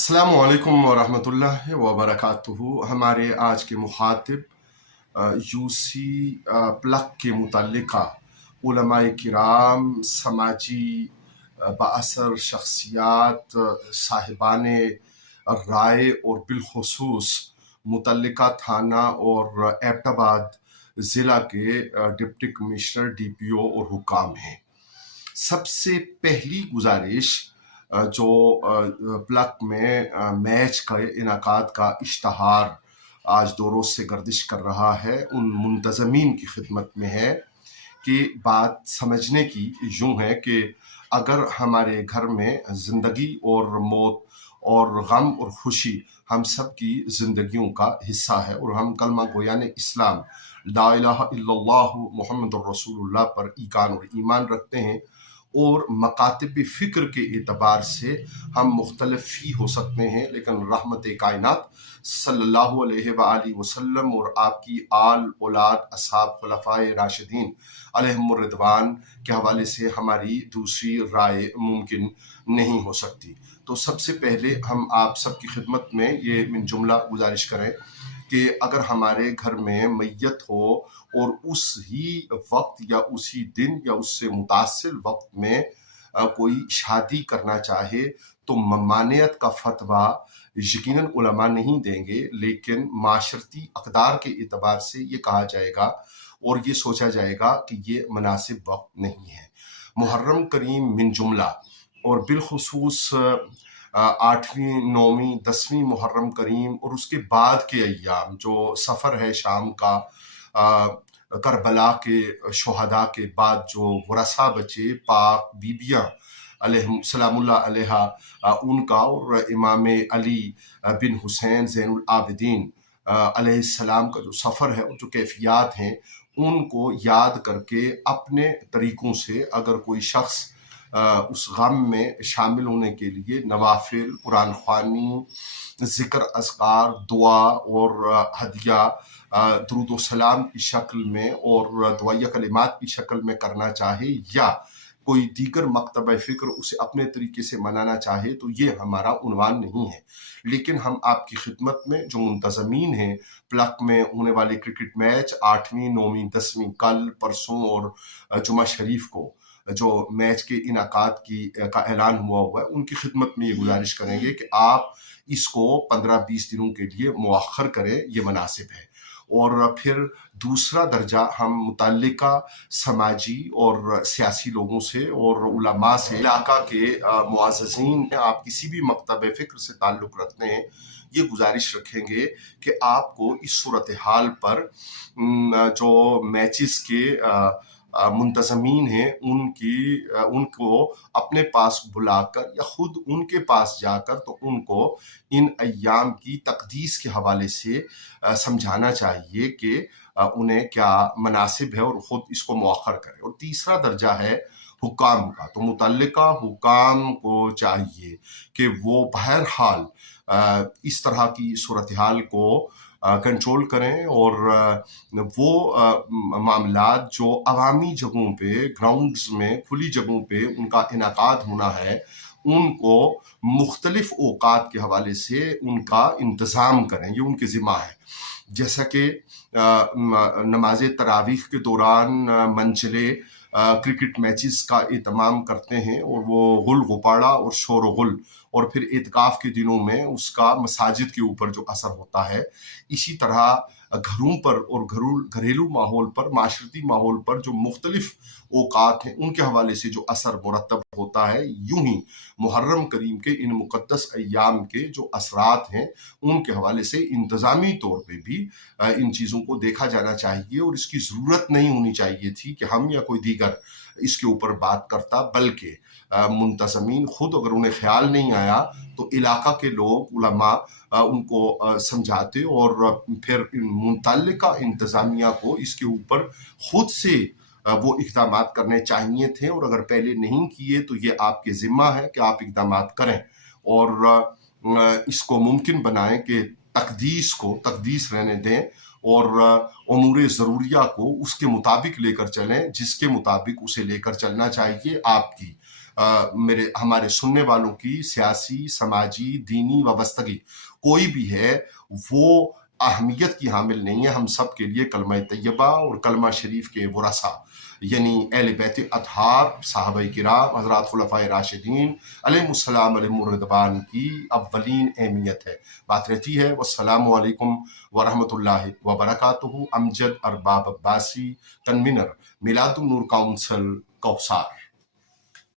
अस्सलामु अलैकुम वरहमतुल्लाहि वबरकातुहू। हमारे आज के मुखातिब यूसी प्लग के मुतल्लिका उलमाए किराम, समाजी बाअसर शख्सियात, साहिबान राय और बिलखुसूस मुतल्लिका थाना और एबटाबाद ज़िला के डिप्टी कमिश्नर, डीपीओ और हुकाम हैं। सबसे पहली गुजारिश जो प्लग में मैच का इनाकाद का इश्तहार आज दो रोज़ से गर्दिश कर रहा है, उन मुंतज़मीन की खिदमत में है कि बात समझने की यूँ है कि अगर हमारे घर में ज़िंदगी और मौत और गम और खुशी हम सब की ज़िंदगियों का हिस्सा है और हम कलमा गोयान इस्लाम ला इलाहा इल्लल्लाह मुहम्मदुर रसूलुल्लाह पर ईकान और ईमान रखते हैं और मकातिब फ़िक्र के एतबार से हम मुख्तलिफ ही हो सकते हैं, लेकिन रहमत कायनात सल्लल्लाहु अलैहि वआलिहि वसल्लम और आपकी आल औलाद असहाब खुलफाए राशिदीन अलैहिमुर रिदवान के हवाले से हमारी दूसरी राय मुमकिन नहीं हो सकती। तो सबसे पहले हम आप सबकी खिदमत में ये मिन जुमला गुजारिश करें कि अगर हमारे घर में मैयत हो और उस ही वक्त या उसी दिन या उससे मुतासिल वक्त में कोई शादी करना चाहे तो ममानियत का फतवा यकीनन उलमा नहीं देंगे, लेकिन माशरती अक़दार के एतबार से ये कहा जाएगा और ये सोचा जाएगा कि ये मुनासिब वक्त नहीं है। मुहर्रम करीम मिन जुमला और बिलखुसूस 8वीं 9वीं 10वीं मुहर्रम करीम और उसके बाद के अय्याम जो सफ़र है शाम का, करबला के शुहदा के बाद जो वरसा बचे पाक बीबियाँ सलामुल्लाह अलैहा उनका और इमाम अली बिन हुसैन ज़ैनुल आबिदीन अलैहिस्सलाम का जो सफ़र है और जो कैफियत हैं उनको याद करके अपने तरीक़ों से अगर कोई शख्स उस गम में शामिल होने के लिए नवाफिल, कुरान ख़्वानी, ज़िक्र अज़कार, दुआ और हदिया दुरूद व सलाम की शक्ल में और दुआया कलिमात की शक्ल में करना चाहे या कोई दीगर मकतब फ़िक्र उसे अपने तरीके से मनाना चाहे तो ये हमारा उन्वान नहीं है। लेकिन हम आपकी खिदमत में जो मुंतज़मीन हैं प्लग में होने वाले क्रिकेट मैच 8वीं 9वीं 10वीं कल परसों और जुमा शरीफ को जो मैच के इनाकाद का ऐलान हुआ है उनकी खिदमत में ये गुजारिश करेंगे कि आप इसको 15-20 दिनों के लिए मुअख्खर करें, ये मुनासिब है। और फिर दूसरा दर्जा हम मुतल्लिका समाजी और सियासी लोगों से और उलमा से इलाका के मुअज़्ज़ज़ीन, आप किसी भी मकतब फ़िक्र से ताल्लुक़ रखते हैं, ये गुजारिश रखेंगे कि आपको इस सूरत हाल पर जो मैचेस के मुंतज़मीन हैं उनको अपने पास बुलाकर या ख़ुद उनके पास जाकर तो उनको इन अय्याम की तक़दीस के हवाले से समझाना चाहिए कि उन्हें क्या मुनासिब है और ख़ुद इसको मुअख्खर करें। और तीसरा दर्जा है हुकाम का, तो मुतल्लिका हुकाम को चाहिए कि वो बहरहाल इस तरह की सूरत हाल को कंट्रोल करें और वो मामलात जो अवामी जगहों पे, ग्राउंड्स में, खुली जगहों पे उनका इनाकाद होना है, उनको मुख्तलिफ औकात के हवाले से उनका इंतज़ाम करें, ये उनकी ज़िम्मा है। जैसा कि नमाज तरावीह के दौरान मंजिले क्रिकेट मैचेस का एहतमाम करते हैं और वो गुल गुपाड़ा और शोर व गुल और फिर एतकाफ़ के दिनों में उसका मसाजिद के ऊपर जो असर होता है, इसी तरह घरों पर और घरेलू माहौल पर, माशरती माहौल पर जो मुख्तलिफ औकात हैं उनके हवाले से जो असर मुरतब होता है, यूं ही मुहर्रम करीम के इन मुक़द्दस अय्याम के जो असरात हैं उनके हवाले से इंतज़ामी तौर पे भी इन चीज़ों को देखा जाना चाहिए। और इसकी ज़रूरत नहीं होनी चाहिए थी कि हम या कोई दीगर इसके ऊपर बात करता, बल्कि मुंतज़मीन ख़ुद अगर उन्हें ख़्याल नहीं आया तो इलाका के लोग उलमा उनको समझाते और फिर मुतल्लिका इंतज़ामिया को इसके ऊपर ख़ुद से वो इक़दामात करने चाहिए थे और अगर पहले नहीं किए तो ये आपके ज़िम्मा है कि आप इक़दामात करें और इसको मुमकिन बनाएं कि तक़दीस रहने दें और उमूर ज़रूरिया को उसके मुताबिक लेकर चलें जिसके मुताबिक उसे लेकर चलना चाहिए। आपकी ہمارے سننے والوں کی سیاسی، سماجی، دینی وابستگی کوئی بھی ہے وہ اہمیت کی حامل نہیں ہے. ہم سب کے لیے کلمہ طیبہ اور کلمہ شریف کے ورثہ یعنی اہل بیت اطہار، صحابہ کرام، حضرات خلفائے راشدین علیہم السلام علیہم الرضوان کی اولین اہمیت ہے. بات رہتی ہے. والسلام علیکم ورحمۃ اللہ وبرکاتہ. امجد ارباب عباسی، کنوینر میلاد النور کونسل کوثر.